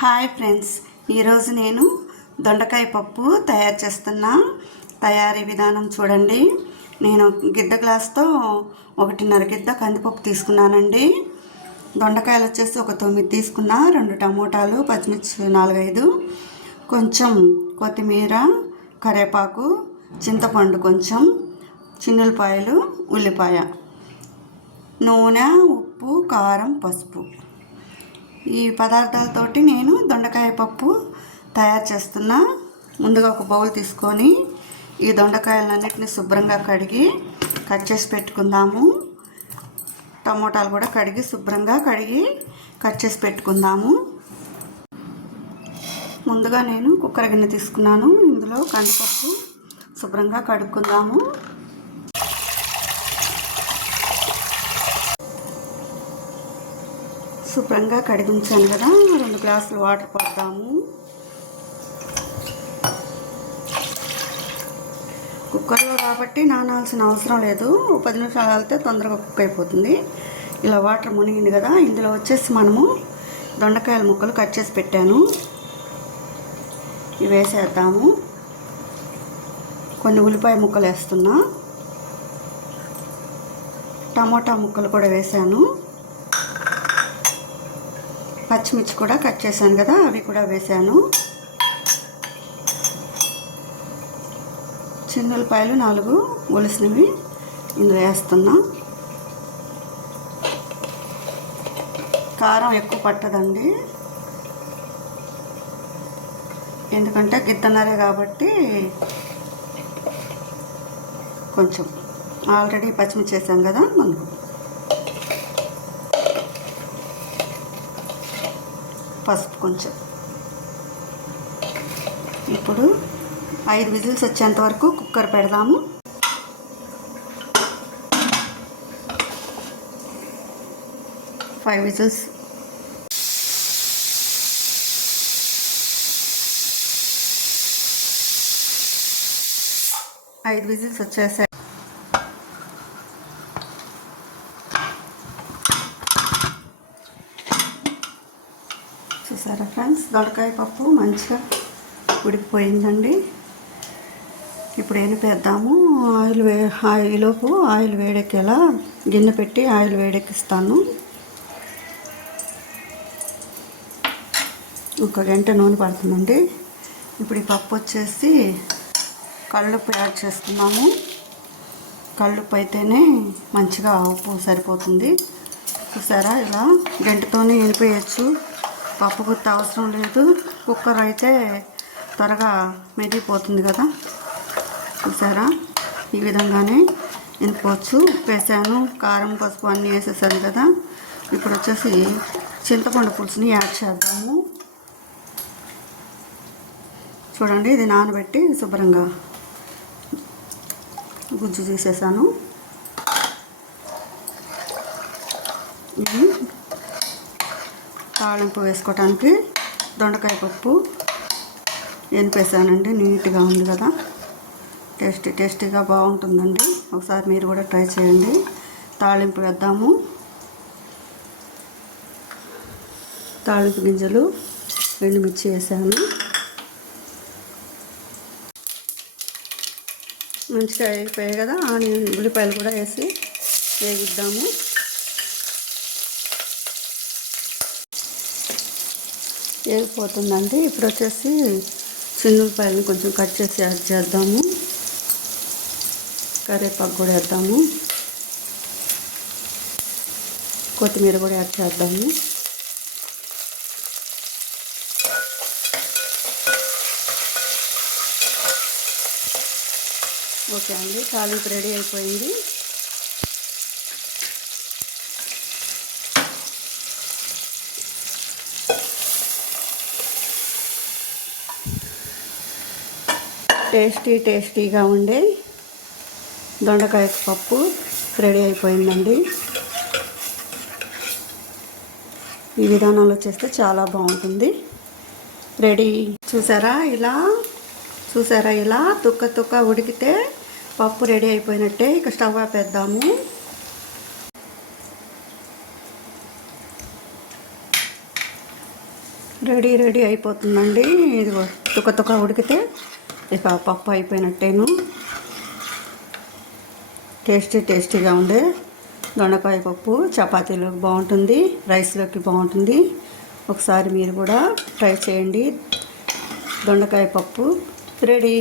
Hi friends, ఈరోజు నేను దొండకాయ పప్పు తయారు చేస్తున్నా. తయారీ విధానం చూడండి. నేను గిద్ద గ్లాస్తో 1.5 గిద్ద కందిపప్పు తీసుకున్నానండి. దొండకాయలు వచ్చేసి ఒక 9 తీసుకున్నా, 2 టమోటాలు, పచ్చిమిర్చి 4-5, కొంచెం కొత్తిమీర, కరివేపాకు, చింతపండు కొంచెం, చిన్నులపాయలు, ఉల్లిపాయ, నూనె, ఉప్పు, కారం, పసుపు. ఈ పదార్థాలతోటి నేను దొండకాయ పప్పు తయారు చేస్తున్నా. ముందుగా ఒక బౌల్ తీసుకొని ఈ దొండకాయలన్నిటిని శుభ్రంగా కడిగి కట్ చేసి పెట్టుకుందాము. టమోటాలు కూడా శుభ్రంగా కడిగి కట్ చేసి పెట్టుకుందాము. ముందుగా నేను కుక్కర్ గిన్నె తీసుకున్నాను. ఇందులో కందిపప్పు శుభ్రంగా కడుక్కుందాము. శుభ్రంగా కడిగి ఉంచాను కదా, 2 గ్లాసులు వాటర్ పోద్దాము. కుక్కర్లో కాబట్టి నానాల్సిన అవసరం లేదు. 10 నిమిషాలు వెళ్తే తొందరగా కుక్ అయిపోతుంది. ఇలా వాటర్ మునిగింది కదా, ఇందులో వచ్చేసి మనము దొండకాయల ముక్కలు కట్ చేసి పెట్టాను, ఇవి వేసేద్దాము. కొన్ని ఉల్లిపాయ ముక్కలు వేస్తున్నా, టమోటా ముక్కలు కూడా వేసాను, పచ్చిమిర్చి కూడా కట్ చేశాను కదా, అవి కూడా వేసాను. చిన్నులపాయలు 4 ఒలిసినవి ఇందులో వేస్తున్నా. కారం ఎక్కువ పట్టదండి, ఎందుకంటే గిద్దనరే కాబట్టి కొంచెం. ఆల్రెడీ పచ్చిమిర్చి వేసాం కదా మనకు. పసుపు కొంచెం. ఇప్పుడు 5 విజిల్స్ వచ్చేంత వరకు కుక్కర్ పెడదాము. Five whistles. ఐదు విజిల్స్ వచ్చేసాయి. చూసారా ఫ్రెండ్స్, దొండకాయ పప్పు మంచిగా ఉడికిపోయిందండి. ఇప్పుడు ఎనిపేద్దాము. ఈలోపు ఆయిల్ వేడెక్కేలా గిన్నె పెట్టి ఆయిల్ వేడెక్కిస్తాను. 1 గంట నూనె పడుతుందండి. ఇప్పుడు ఈ పప్పు వచ్చేసి కల్లుప్పు యాడ్ చేస్తున్నాము. కల్లుప్పు అయితేనే మంచిగా ఉప్పు సరిపోతుంది. చూసారా, ఇలా గంటతోనే ఎనిపేయచ్చు. పప్పు గుత్త అవసరం లేదు. కుక్కర్ అయితే త్వరగా మెదిగిపోతుంది కదా. చూసారా, ఈ విధంగానే ఎనుకోవచ్చు. ఉప్పు వేసాను, కారం, పసుపు అన్నీ వేసేసాను కదా. ఇప్పుడు వచ్చేసి చింతపండు పులుసుని యాడ్ చేద్దాము. చూడండి, ఇది నానబెట్టి శుభ్రంగా గుజ్జు తీసేసాను. ఇది తాళింపు వేసుకోవటానికి దొండకాయ పప్పు ఎనిపేసానండి. నీట్గా ఉంది కదా, టేస్టీగా బాగుంటుందండి. ఒకసారి మీరు కూడా ట్రై చేయండి. తాళింపు వేద్దాము. తాళింపు గింజలు, ఎండుమిర్చి వేసాను. మంచిగా అయిపోయాయి కదా, ఉల్లిపాయలు కూడా వేసి వేగిద్దాము. వేగిపోతుందండి. ఇప్పుడు వచ్చేసి చిన్నులపాయలను కొంచెం కట్ చేసి యాడ్ చేద్దాము. కరివేపాకు కూడా వేద్దాము. కొత్తిమీర కూడా యాడ్ చేద్దాము. ఓకే అండి, తాలింపు రెడీ అయిపోయింది. టేస్టీగా ఉండే దొండకాయ పప్పు రెడీ అయిపోయిందండి. ఈ విధానంలో చేస్తే చాలా బాగుంటుంది. రెడీ. చూసారా ఇలా తుక్క ఉడికితే పప్పు రెడీ అయిపోయినట్టే. ఇక స్టవ్ ఆపేద్దాము. రెడీ అయిపోతుందండి. ఇది తుక ఉడికితే ఇక పప్పు అయిపోయినట్టేను. టేస్టీగా ఉండే దొండకాయ పప్పు చపాతీలోకి బాగుంటుంది, రైస్లోకి బాగుంటుంది. ఒకసారి మీరు కూడా ట్రై చేయండి. దొండకాయ పప్పు రెడీ.